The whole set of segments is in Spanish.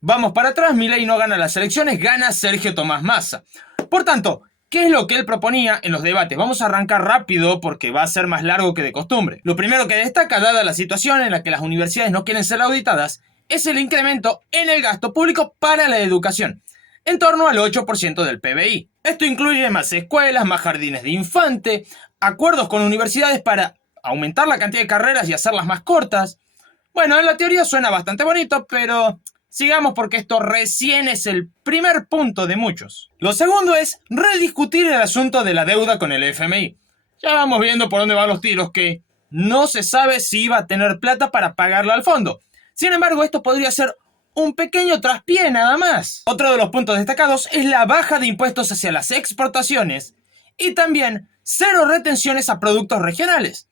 Vamos para atrás, Milei no gana las elecciones, gana Sergio Tomás Massa. Por tanto, ¿qué es lo que él proponía en los debates? Vamos a arrancar rápido porque va a ser más largo que de costumbre. Lo primero que destaca, dada la situación en la que las universidades no quieren ser auditadas, es el incremento en el gasto público para la educación, en torno al 8% del PBI. Esto incluye más escuelas, más jardines de infante, acuerdos con universidades para aumentar la cantidad de carreras y hacerlas más cortas. Bueno, en la teoría suena bastante bonito, pero sigamos porque esto recién es el primer punto de muchos. Lo segundo es rediscutir el asunto de la deuda con el FMI. Ya vamos viendo por dónde van los tiros, que no se sabe si iba a tener plata para pagarlo al fondo. Sin embargo, esto podría ser un pequeño traspié nada más. Otro de los puntos destacados es la baja de impuestos hacia las exportaciones y también cero retenciones a productos regionales.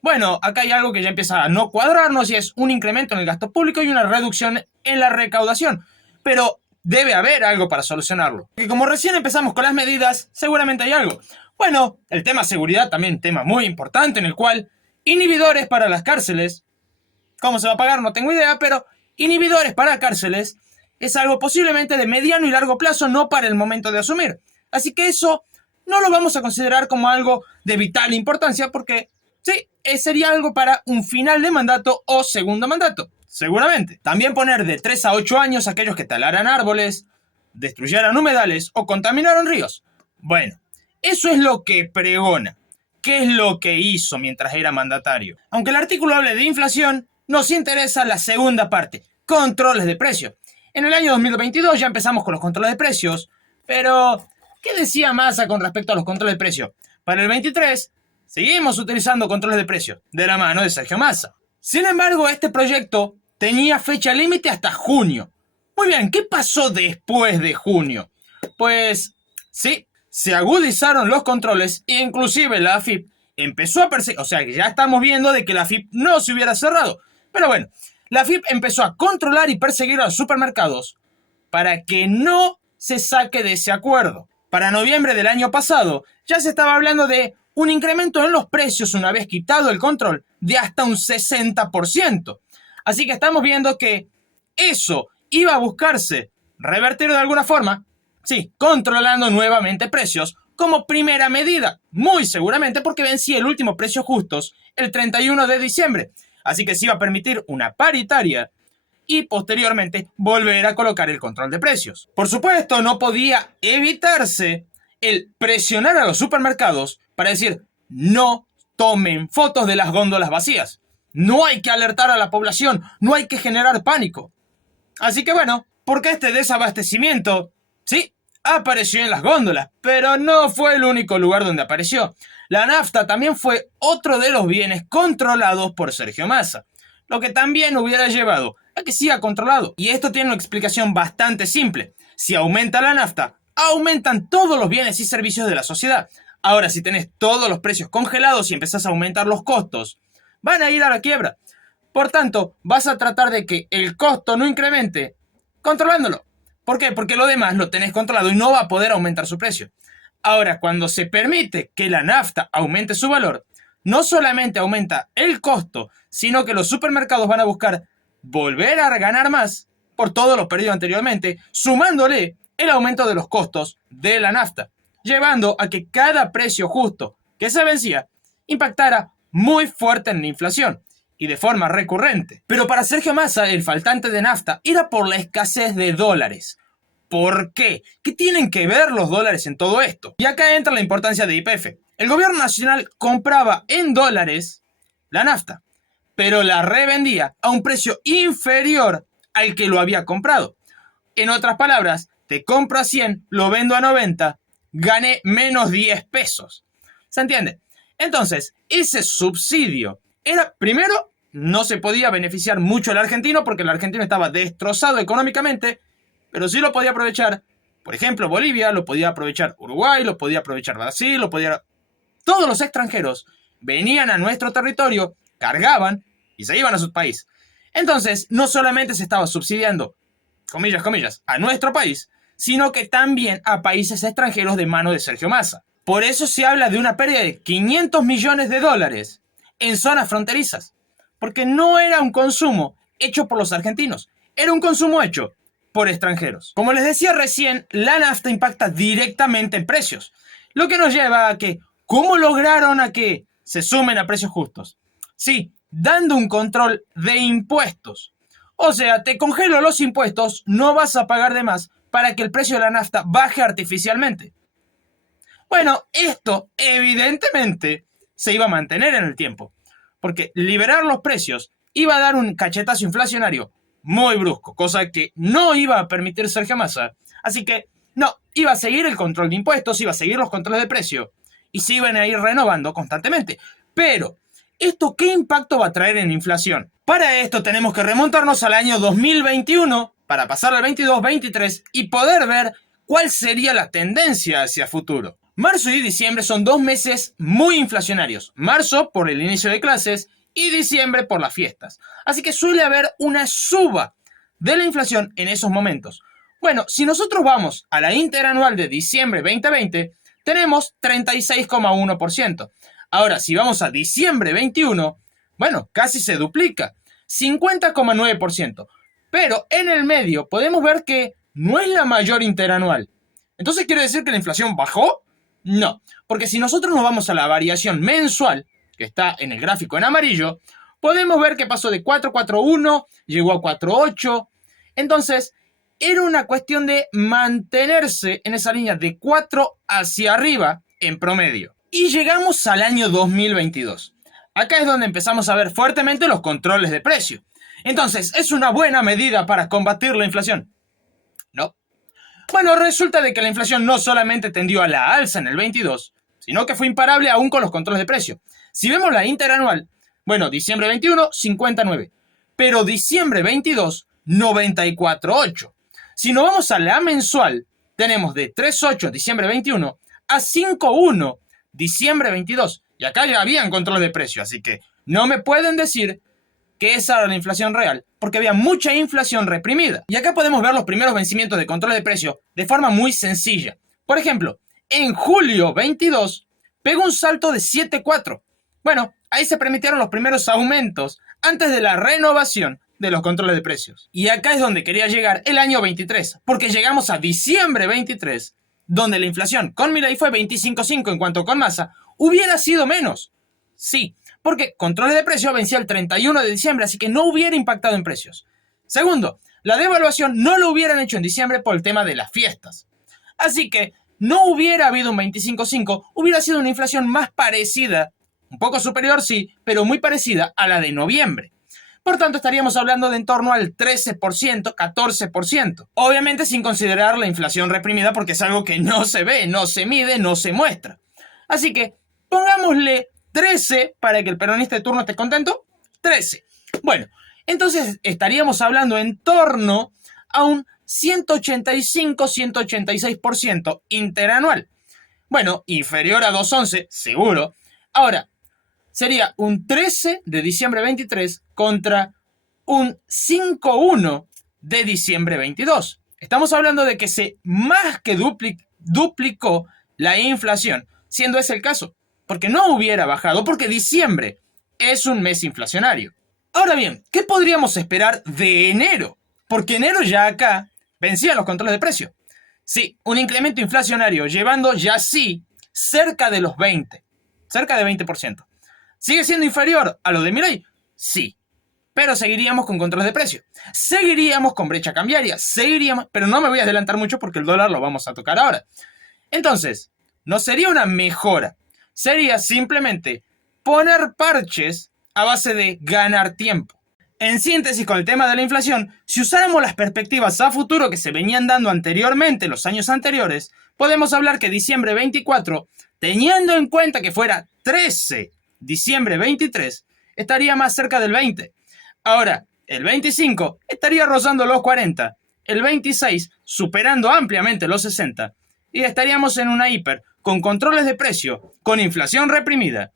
Bueno, acá hay algo que ya empieza a no cuadrarnos y es un incremento en el gasto público y una reducción en la recaudación. Pero debe haber algo para solucionarlo. Y como recién empezamos con las medidas, seguramente hay algo. Bueno, el tema seguridad también, tema muy importante en el cual inhibidores para las cárceles. ¿Cómo se va a pagar? No tengo idea, pero inhibidores para cárceles es algo posiblemente de mediano y largo plazo, no para el momento de asumir. Así que eso no lo vamos a considerar como algo de vital importancia porque sí, sería algo para un final de mandato o segundo mandato, seguramente. También poner de 3 a 8 años a aquellos que talaran árboles, destruyeran humedales o contaminaron ríos. Bueno, eso es lo que pregona. ¿Qué es lo que hizo mientras era mandatario? Aunque el artículo hable de inflación, nos interesa la segunda parte, controles de precios. En el año 2022 ya empezamos con los controles de precios, pero ¿qué decía Massa con respecto a los controles de precios? Para el 23 seguimos utilizando controles de precios, de la mano de Sergio Massa. Sin embargo, este proyecto tenía fecha límite hasta junio. Muy bien, ¿qué pasó después de junio? Pues sí, se agudizaron los controles e inclusive la AFIP empezó a perseguir, o sea que ya estamos viendo de que la AFIP no se hubiera cerrado. Pero bueno, la AFIP empezó a controlar y perseguir a los supermercados para que no se saque de ese acuerdo. Para noviembre del año pasado ya se estaba hablando de un incremento en los precios una vez quitado el control de hasta un 60%. Así que estamos viendo que eso iba a buscarse revertir de alguna forma, sí, controlando nuevamente precios como primera medida, muy seguramente porque vencía el último precio justos el 31 de diciembre. Así que se iba a permitir una paritaria y posteriormente volver a colocar el control de precios. Por supuesto, no podía evitarse el presionar a los supermercados para decir no tomen fotos de las góndolas vacías. No hay que alertar a la población, no hay que generar pánico. Así que bueno, porque este desabastecimiento, sí, apareció en las góndolas, pero no fue el único lugar donde apareció. La nafta también fue otro de los bienes controlados por Sergio Massa, lo que también hubiera llevado a que siga controlado. Y esto tiene una explicación bastante simple. Si aumenta la nafta, aumentan todos los bienes y servicios de la sociedad. Ahora, si tenés todos los precios congelados y empezás a aumentar los costos, van a ir a la quiebra. Por tanto, vas a tratar de que el costo no incremente controlándolo. ¿Por qué? Porque lo demás lo tenés controlado y no va a poder aumentar su precio. Ahora, cuando se permite que la nafta aumente su valor, no solamente aumenta el costo, sino que los supermercados van a buscar volver a ganar más por todo lo perdido anteriormente, sumándole el aumento de los costos de la nafta, llevando a que cada precio justo que se vencía impactara muy fuerte en la inflación y de forma recurrente. Pero para Sergio Massa, el faltante de nafta era por la escasez de dólares. ¿Por qué? ¿Qué tienen que ver los dólares en todo esto? Y acá entra la importancia de YPF. El gobierno nacional compraba en dólares la nafta, pero la revendía a un precio inferior al que lo había comprado. En otras palabras, te compro a 100, lo vendo a 90, gané menos 10 pesos. ¿Se entiende? Entonces, ese subsidio era, primero, no se podía beneficiar mucho el argentino porque el argentino estaba destrozado económicamente, pero sí lo podía aprovechar, por ejemplo, Bolivia, lo podía aprovechar Uruguay, lo podía aprovechar Brasil, lo podía... Todos los extranjeros venían a nuestro territorio, cargaban y se iban a su país. Entonces, no solamente se estaba subsidiando, comillas, a nuestro país, sino que también a países extranjeros de mano de Sergio Massa. Por eso se habla de una pérdida de 500 millones de dólares en zonas fronterizas, porque no era un consumo hecho por los argentinos, era un consumo hecho por extranjeros. Como les decía recién, la nafta impacta directamente en precios, lo que nos lleva a que, ¿cómo lograron a que se sumen a precios justos? Sí, dando un control de impuestos. O sea, te congelo los impuestos, no vas a pagar de más para que el precio de la nafta baje artificialmente. Bueno, esto evidentemente se iba a mantener en el tiempo, porque liberar los precios iba a dar un cachetazo inflacionario muy brusco, cosa que no iba a permitir Sergio Massa. Así que no, iba a seguir el control de impuestos, iba a seguir los controles de precio y se iban a ir renovando constantemente. Pero, ¿esto qué impacto va a traer en inflación? Para esto tenemos que remontarnos al año 2021 para pasar al 22-23 y poder ver cuál sería la tendencia hacia futuro. Marzo y diciembre son 2 meses muy inflacionarios. Marzo por el inicio de clases y diciembre por las fiestas. Así que suele haber una suba de la inflación en esos momentos. Bueno, si nosotros vamos a la interanual de diciembre 2020, tenemos 36,1%. Ahora, si vamos a diciembre 21, bueno, casi se duplica, 50,9%. Pero en el medio podemos ver que no es la mayor interanual. ¿Entonces quiere decir que la inflación bajó? No, porque si nosotros nos vamos a la variación mensual, que está en el gráfico en amarillo, podemos ver que pasó de 4,41, llegó a 4,8. Entonces, era una cuestión de mantenerse en esa línea de 4 hacia arriba en promedio. Y llegamos al año 2022. Acá es donde empezamos a ver fuertemente los controles de precio. Entonces, ¿es una buena medida para combatir la inflación? No. Bueno, resulta de que la inflación no solamente tendió a la alza en el 22, sino que fue imparable aún con los controles de precio. Si vemos la interanual, bueno, diciembre 21, 59, pero diciembre 22, 94,8. Si nos vamos a la mensual, tenemos de 3,8 diciembre 21 a 5,1 diciembre 22. Y acá ya habían controles de precio, así que no me pueden decir que esa era la inflación real, porque había mucha inflación reprimida. Y acá podemos ver los primeros vencimientos de control de precio de forma muy sencilla. Por ejemplo, en julio 22 pegó un salto de 7,4. Bueno, ahí se permitieron los primeros aumentos antes de la renovación de los controles de precios. Y acá es donde quería llegar el año 23, porque llegamos a diciembre 23, donde la inflación con Milei fue 25,5, en cuanto con Massa hubiera sido menos. Sí, porque controles de precios vencía el 31 de diciembre, así que no hubiera impactado en precios. Segundo, la devaluación no lo hubieran hecho en diciembre por el tema de las fiestas. Así que no hubiera habido un 25,5, hubiera sido una inflación más parecida, un poco superior sí, pero muy parecida a la de noviembre. Por tanto, estaríamos hablando de en torno al 13%, 14%. Obviamente sin considerar la inflación reprimida porque es algo que no se ve, no se mide, no se muestra. Así que pongámosle 13 para que el peronista de turno esté contento. 13. Bueno, entonces estaríamos hablando en torno a un 185-186% interanual. Bueno, inferior a 2,11, seguro. Ahora, sería un 13 de diciembre 23 contra un 5,1 de diciembre 22. Estamos hablando de que se más que duplicó la inflación, siendo ese el caso, porque no hubiera bajado, porque diciembre es un mes inflacionario. Ahora bien, ¿qué podríamos esperar de enero? Porque enero ya acá vencían los controles de precio. Sí, un incremento inflacionario llevando ya sí cerca de los 20, cerca de 20%. ¿Sigue siendo inferior a lo de Milei? Sí, pero seguiríamos con controles de precio. Seguiríamos con brecha cambiaria, seguiríamos, pero no me voy a adelantar mucho porque el dólar lo vamos a tocar ahora. Entonces, no sería una mejora, sería simplemente poner parches a base de ganar tiempo. En síntesis, con el tema de la inflación, si usáramos las perspectivas a futuro que se venían dando anteriormente, los años anteriores, podemos hablar que diciembre 24, teniendo en cuenta que fuera 13 diciembre 23, estaría más cerca del 20. Ahora, el 25 estaría rozando los 40, el 26 superando ampliamente los 60, y estaríamos en una hiper con controles de precio, con inflación reprimida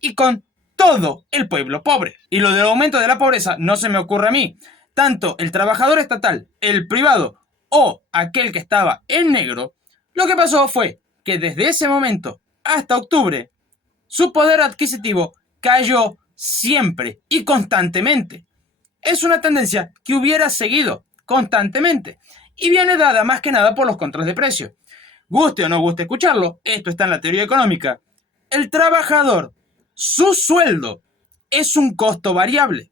y con todo el pueblo pobre. Y lo del aumento de la pobreza no se me ocurre a mí. Tanto el trabajador estatal, el privado o aquel que estaba en negro, lo que pasó fue que desde ese momento hasta octubre, su poder adquisitivo cayó siempre y constantemente. Es una tendencia que hubiera seguido, constantemente y viene dada más que nada por los controles de precios. Guste o no guste escucharlo, esto está en la teoría económica. El trabajador, su sueldo, es un costo variable.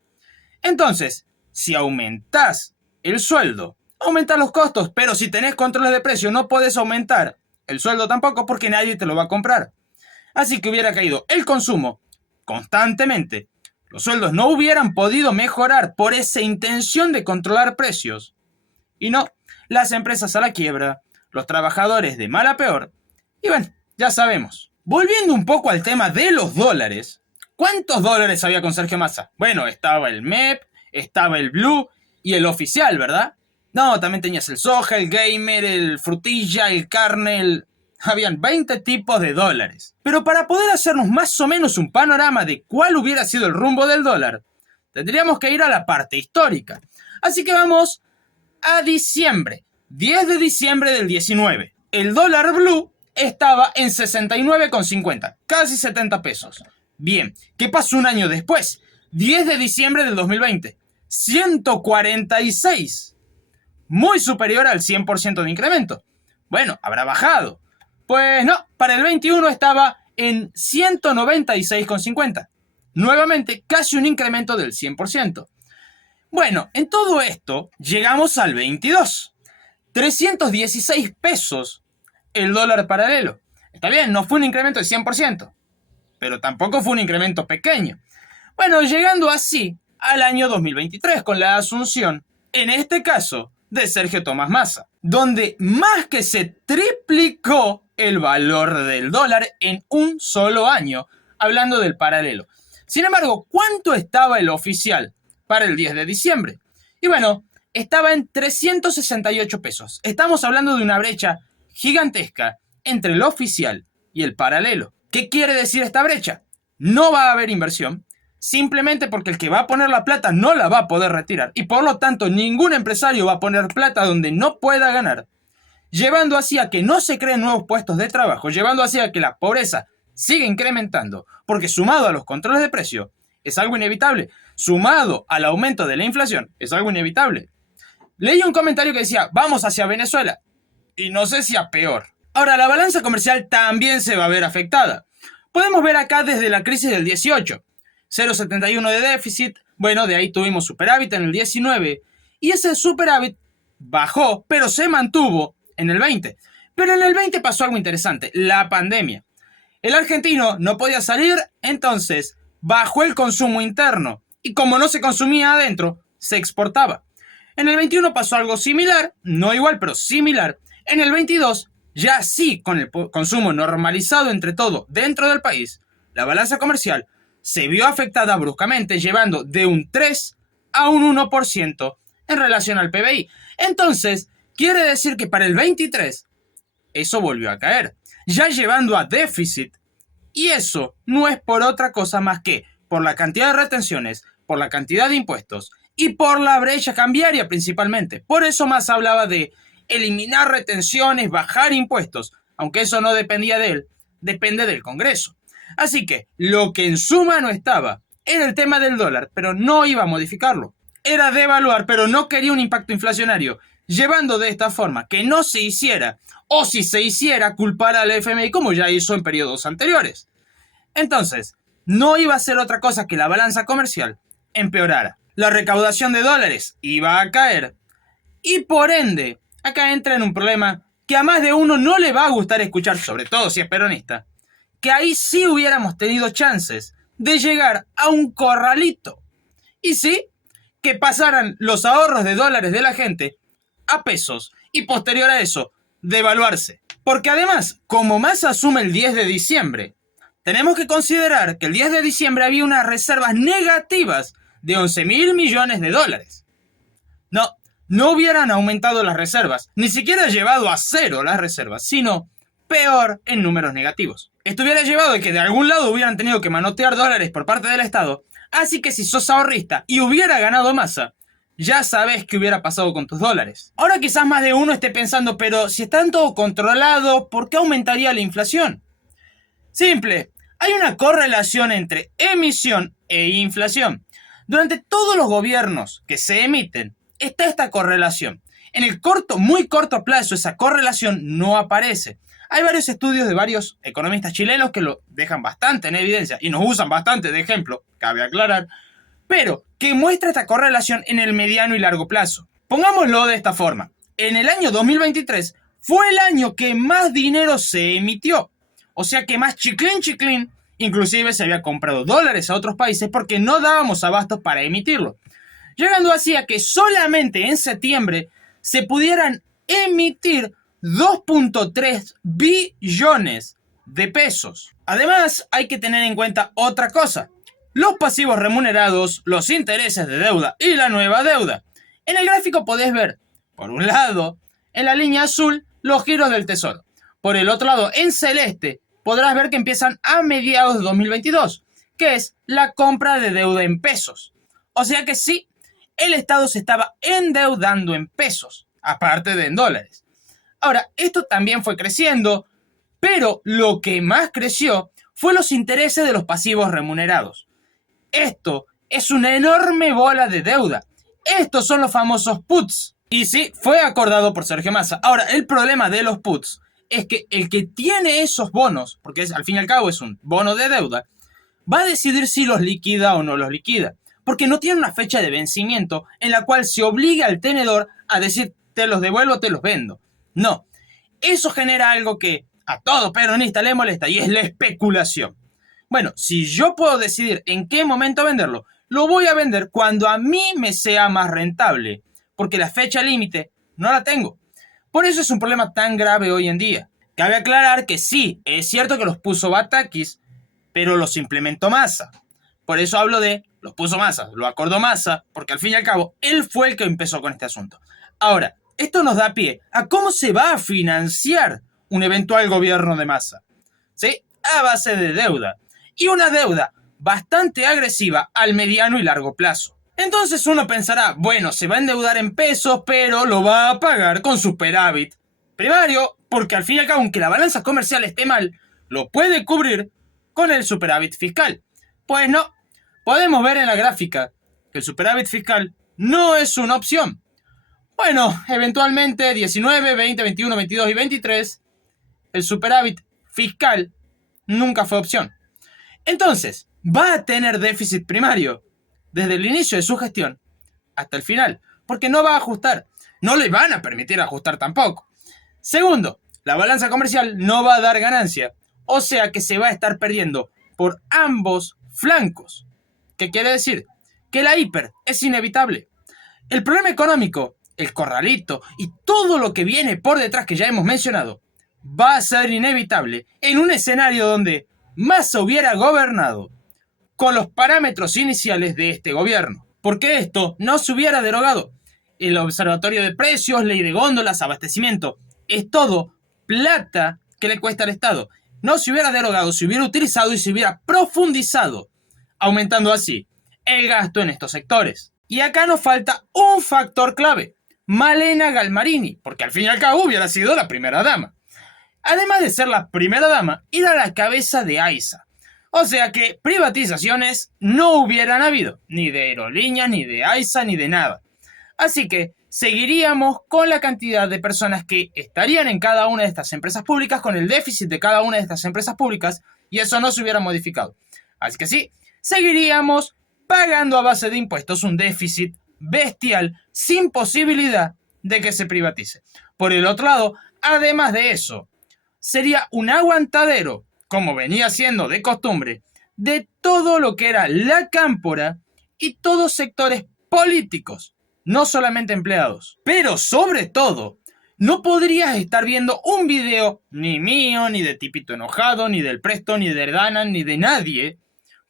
Entonces, si aumentás el sueldo, aumentas los costos, pero si tenés controles de precios no podés aumentar el sueldo tampoco porque nadie te lo va a comprar. Así que hubiera caído el consumo constantemente. Los sueldos no hubieran podido mejorar por esa intención de controlar precios. Y no, las empresas a la quiebra, los trabajadores de mal a peor. Y bueno, ya sabemos. Volviendo un poco al tema de los dólares. ¿Cuántos dólares había con Sergio Massa? Bueno, estaba el MEP, estaba el Blue y el oficial, ¿verdad? No, también tenías el Soja, el Gamer, el Frutilla, el Kernel. Habían 20 tipos de dólares. Pero para poder hacernos más o menos un panorama de cuál hubiera sido el rumbo del dólar, tendríamos que ir a la parte histórica. Así que vamos a diciembre. 10 de diciembre del 19. El dólar blue estaba en 69,50, casi 70 pesos. Bien, ¿qué pasó un año después? 10 de diciembre del 2020. 146. Muy superior al 100% de incremento. Bueno, habrá bajado. Pues no, para el 21 estaba en 196,50. Nuevamente, casi un incremento del 100%. Bueno, en todo esto llegamos al 22. 316 pesos el dólar paralelo. Está bien, no fue un incremento del 100%, pero tampoco fue un incremento pequeño. Bueno, llegando así al año 2023 con la asunción, en este caso, de Sergio Tomás Massa, donde más que se triplicó el valor del dólar en un solo año, hablando del paralelo. Sin embargo, ¿cuánto estaba el oficial para el 10 de diciembre? Y bueno, estaba en 368 pesos. Estamos hablando de una brecha gigantesca entre el oficial y el paralelo. ¿Qué quiere decir esta brecha? No va a haber inversión, simplemente porque el que va a poner la plata no la va a poder retirar y por lo tanto ningún empresario va a poner plata donde no pueda ganar, llevando así a que no se creen nuevos puestos de trabajo, llevando así a que la pobreza siga incrementando, porque sumado a los controles de precio es algo inevitable, sumado al aumento de la inflación es algo inevitable. Leí un comentario que decía, vamos hacia Venezuela, y no sé si a peor. Ahora, la balanza comercial también se va a ver afectada. Podemos ver acá desde la crisis del 18, 0,71 de déficit, bueno, de ahí tuvimos superávit en el 19, y ese superávit bajó, pero se mantuvo en el 20. Pero en el 20 pasó algo interesante, la pandemia. El argentino no podía salir, entonces bajó el consumo interno, y como no se consumía adentro, se exportaba. En el 21 pasó algo similar, no igual, pero similar. En el 22, ya sí, con el consumo normalizado entre todo dentro del país, la balanza comercial se vio afectada bruscamente, llevando de un 3 a un 1% en relación al PBI. Entonces, quiere decir que para el 23, eso volvió a caer, ya llevando a déficit. Y eso no es por otra cosa más que por la cantidad de retenciones, por la cantidad de impuestos y por la brecha cambiaria principalmente. Por eso más hablaba de eliminar retenciones, bajar impuestos, aunque eso no dependía de él, depende del Congreso. Así que lo que en su mano estaba era el tema del dólar, pero no iba a modificarlo. Era devaluar, pero no quería un impacto inflacionario, llevando de esta forma que no se hiciera, o si se hiciera, culpar al FMI como ya hizo en periodos anteriores. Entonces, no iba a ser otra cosa que la balanza comercial empeorara. La recaudación de dólares iba a caer y por ende, acá entra en un problema que a más de uno no le va a gustar escuchar, sobre todo si es peronista, que ahí sí hubiéramos tenido chances de llegar a un corralito. Y sí, que pasaran los ahorros de dólares de la gente a pesos y posterior a eso, devaluarse. Porque además, como Massa asume el 10 de diciembre, tenemos que considerar que el 10 de diciembre había unas reservas negativas de 11.000 millones de dólares. No hubieran aumentado las reservas, ni siquiera llevado a cero las reservas, sino peor en números negativos. Esto hubiera llevado a que de algún lado hubieran tenido que manotear dólares por parte del Estado, así que si sos ahorrista y hubiera ganado Massa, ya sabes qué hubiera pasado con tus dólares. Ahora quizás más de uno esté pensando, pero si están todo controlado, ¿por qué aumentaría la inflación? Simple, hay una correlación entre emisión e inflación. Durante todos los gobiernos que se emiten, está esta correlación. En el muy corto plazo, esa correlación no aparece. Hay varios estudios de varios economistas chilenos que lo dejan bastante en evidencia y nos usan bastante de ejemplo, cabe aclarar, pero que muestra esta correlación en el mediano y largo plazo. Pongámoslo de esta forma. En el año 2023 fue el año que más dinero se emitió. O sea que más chiclín, inclusive se había comprado dólares a otros países porque no dábamos abastos para emitirlo. Llegando así a que solamente en septiembre se pudieran emitir 2.3 billones de pesos. Además, hay que tener en cuenta otra cosa. Los pasivos remunerados, los intereses de deuda y la nueva deuda. En el gráfico podés ver, por un lado, en la línea azul, los giros del tesoro. Por el otro lado, en celeste, podrás ver que empiezan a mediados de 2022, que es la compra de deuda en pesos. O sea que sí, el Estado se estaba endeudando en pesos, aparte de en dólares. Ahora, esto también fue creciendo, pero lo que más creció fue los intereses de los pasivos remunerados. Esto es una enorme bola de deuda. Estos son los famosos puts. Y sí, fue acordado por Sergio Massa. Ahora, el problema de los puts es que el que tiene esos bonos, porque al fin y al cabo es un bono de deuda, va a decidir si los liquida o no los liquida. Porque no tiene una fecha de vencimiento en la cual se obliga al tenedor a decir te los devuelvo o te los vendo. No. Eso genera algo que a todo peronista le molesta y es la especulación. Bueno, si yo puedo decidir en qué momento venderlo, lo voy a vender cuando a mí me sea más rentable, porque la fecha límite no la tengo. Por eso es un problema tan grave hoy en día. Cabe aclarar que sí, es cierto que los puso Batakis, pero los implementó Massa. Por eso hablo de los puso Massa, lo acordó Massa, porque al fin y al cabo él fue el que empezó con este asunto. Ahora, esto nos da pie a cómo se va a financiar un eventual gobierno de Massa. ¿Sí? A base de deuda. Y una deuda bastante agresiva al mediano y largo plazo. Entonces uno pensará, bueno, se va a endeudar en pesos, pero lo va a pagar con superávit primario, porque al fin y al cabo, aunque la balanza comercial esté mal, lo puede cubrir con el superávit fiscal. Pues no, podemos ver en la gráfica que el superávit fiscal no es una opción. Bueno, eventualmente 19, 20, 21, 22 y 23, el superávit fiscal nunca fue opción. Entonces, va a tener déficit primario desde el inicio de su gestión hasta el final, porque no va a ajustar. No le van a permitir ajustar tampoco. Segundo, la balanza comercial no va a dar ganancia, o sea que se va a estar perdiendo por ambos flancos. ¿Qué quiere decir? Que la hiper es inevitable. El problema económico, el corralito y todo lo que viene por detrás que ya hemos mencionado, va a ser inevitable en un escenario donde Massa hubiera gobernado con los parámetros iniciales de este gobierno, porque esto no se hubiera derogado. El observatorio de precios, ley de góndolas, abastecimiento, es todo plata que le cuesta al Estado. No se hubiera derogado, se hubiera utilizado y se hubiera profundizado, aumentando así el gasto en estos sectores. Y acá nos falta un factor clave, Malena Galmarini, porque al fin y al cabo hubiera sido la primera dama. Además de ser la primera dama, era la cabeza de AISA. O sea que privatizaciones no hubieran habido, ni de aerolíneas, ni de AISA, ni de nada. Así que seguiríamos con la cantidad de personas que estarían en cada una de estas empresas públicas, con el déficit de cada una de estas empresas públicas, y eso no se hubiera modificado. Así que sí, seguiríamos pagando a base de impuestos un déficit bestial sin posibilidad de que se privatice. Por el otro lado, además de eso, sería un aguantadero, como venía siendo de costumbre, de todo lo que era la cámpora y todos sectores políticos, no solamente empleados. Pero sobre todo, no podrías estar viendo un video ni mío, ni de Tipito Enojado, ni del Presto, ni de Danan, ni de nadie,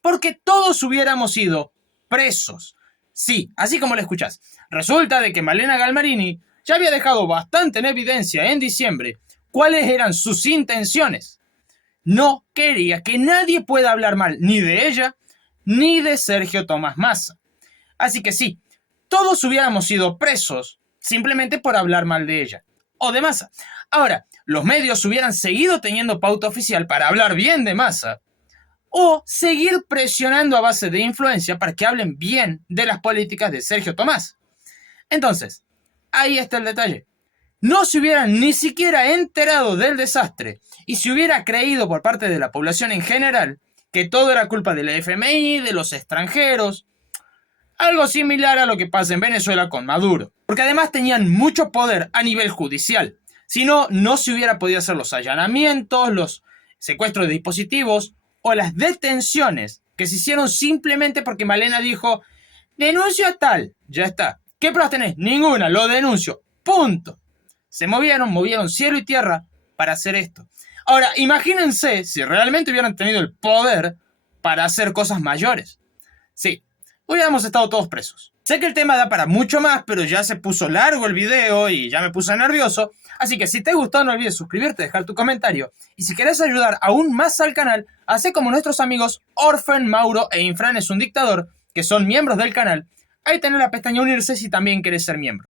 porque todos hubiéramos ido presos. Sí, así como lo escuchás. Resulta de que Malena Galmarini ya había dejado bastante en evidencia en diciembre cuáles eran sus intenciones. No quería que nadie pueda hablar mal ni de ella ni de Sergio Tomás Massa. Así que sí, todos hubiéramos sido presos simplemente por hablar mal de ella o de Massa. Ahora, los medios hubieran seguido teniendo pauta oficial para hablar bien de Massa o seguir presionando a base de influencia para que hablen bien de las políticas de Sergio Tomás. Entonces, ahí está el detalle. No se hubieran ni siquiera enterado del desastre y se hubiera creído por parte de la población en general que todo era culpa del FMI, de los extranjeros. Algo similar a lo que pasa en Venezuela con Maduro. Porque además tenían mucho poder a nivel judicial. Si no, no se hubiera podido hacer los allanamientos, los secuestros de dispositivos o las detenciones que se hicieron simplemente porque Malena dijo: denuncio a tal. Ya está. ¿Qué pruebas tenés? Ninguna. Lo denuncio. Punto. Se movieron cielo y tierra para hacer esto. Ahora, imagínense si realmente hubieran tenido el poder para hacer cosas mayores. Sí, hubiéramos estado todos presos. Sé que el tema da para mucho más, pero ya se puso largo el video y ya me puse nervioso. Así que si te gustó, no olvides suscribirte, dejar tu comentario. Y si querés ayudar aún más al canal, hacé como nuestros amigos Orfen, Mauro e Infran es un dictador, que son miembros del canal. Ahí tenés la pestaña unirse si también querés ser miembro.